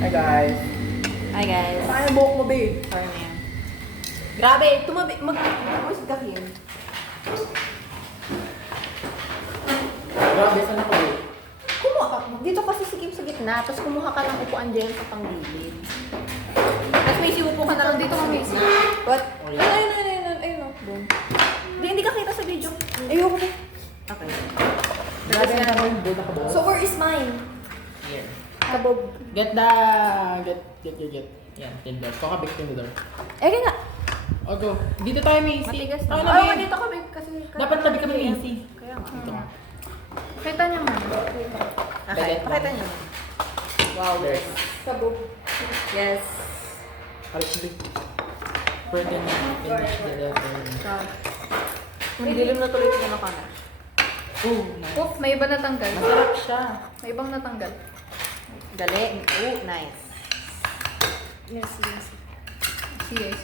Hi guys. Hi guys. Saan yung buhok mo, babe? Sorry na yan. Grabe, tumabi. Mag-voice ka yun. Grabe, saan ako, babe? Kumuha ka. Dito kasi sikip sa gitna. Tapos kumuha ka ng upuan dyan sa panggilid. Tapos may siupo ka na lang dito kami. What? Oh, yeah. Ayun o. Boom. Hindi ka kita sa video. Ayoko po. Okay. Grabe na naman, buhok ako, boss. So where is mine? Here. Kabog. Get. Yan, Tinder. Kakabik Tinder. Eh, nga. O, go. Dito tayo, Macy. Matigas na. Ay, Ay, nabi. dito kami kasi. Dapat tabi kami, Macy. Kaya nga. Dito ka. Pakita niya man. Okay, Baguette pakita lang. niya. Wow, There's. Kabog. Yes. Actually, pwede na finish the level. Ang dilim na tuloy yung ka na. Oh, nice. Oh, may iba natanggal. Masarap siya. May ibang natanggal. Dali. Oh, nice. Yes. Yes.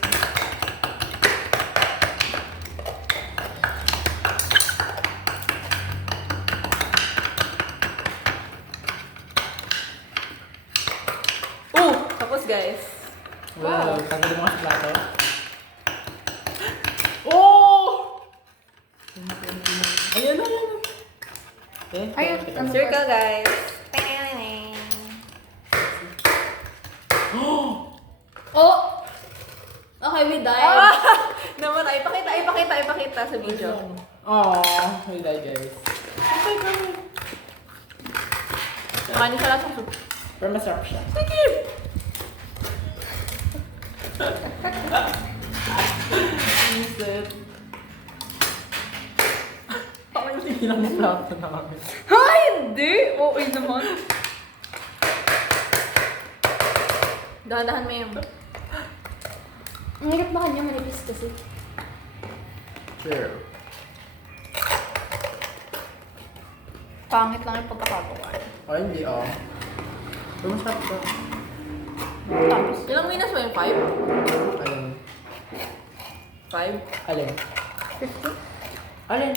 Oh! Tapos guys. Wow, tanggalin mo nga sa plato. Oh! Ayan na. Okay, Ayun, okay. ano? Circle guys. Oh! Okay, we died. Naman, ipakita sa video. Aww, we die guys. Nakanin siya lang sa soup. Pero masarap siya. Isit. Ako yung tigilang ng plato namin. Ha, hindi! Oo naman. Dahan-dahan mo yung... Ang hirap na kanya, manipis kasi. Sure. Pangit lang yung pagkakagawa. O hindi Pero masarap siya. Tapos, Ilang minutes mo yung 5? Alin? 5? Alin? 50? Alin?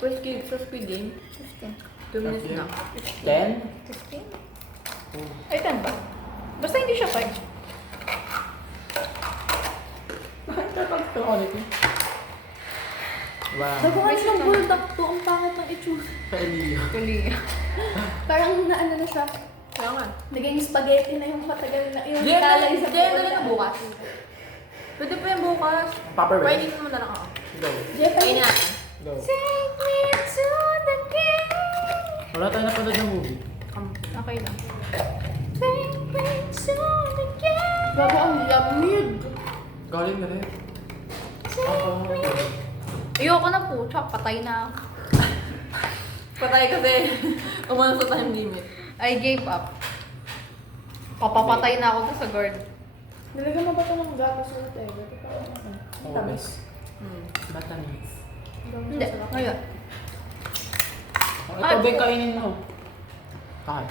First game, sa Squid Game. 15? 2 minutes na. 10? 15? Ay, 10 ba? Basta hindi siya 5. Bakit ka pag-ito ulit eh? Wow. Sabukan ng bulldog to, ang pangit ng itsura. Sa Emilio. Tuloy. Parang naano na siya. Kaya nga. Naging spaghetti na yung matagal na yung Diyan, kalay sa dali na bukas. Pwede pa yung bukas. Paper bag. Pwede mo na lang ako. Go. Ayun na. Go. Take me to the game. Wala tayo napanood ng movie. Okay lang. Take me to the game. Bago ang lamig. Galing na rin. Ako. Ayoko na po, tsaka patay na ako. Patay kasi umano sa time limit. I gave up. Papapatay na ako sa guard. Nilagyan mo ba ito ng gatas ulit eh? Tamis. Matamis. Hindi, ngayon. Ito ba kainin mo? Kahit.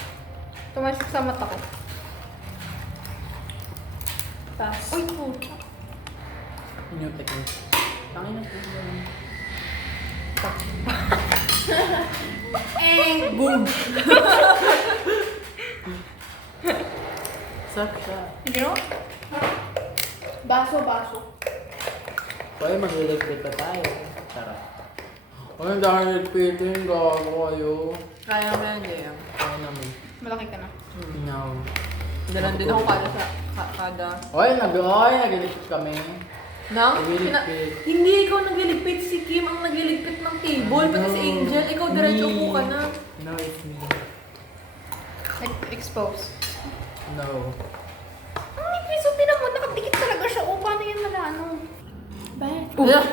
Tumasik sa mata ko. Pass. Uy, puta. Inutek mo. Tangin na po. Boom! Sarap siya. Hindi no? Baso. Kaya mag-electric pa tayo. Sarap. Ay, dahil pitin, gago kayo. Kaya mo yan, Jaya. Kaya naman. Malaki ka na. Inaw. Dalan din ako kada sa kada. Nag-electric kami. Nang? Nagliligpit. Hindi ikaw nagliligpit, si Kim ang nagliligpit ng table, pati si Angel. Ikaw diretso upo ka na. No, it's me. Expose. No. Ang nipis, tinan mo, nakadikit talaga siya. O, paano yan ano? Bye. Yeah.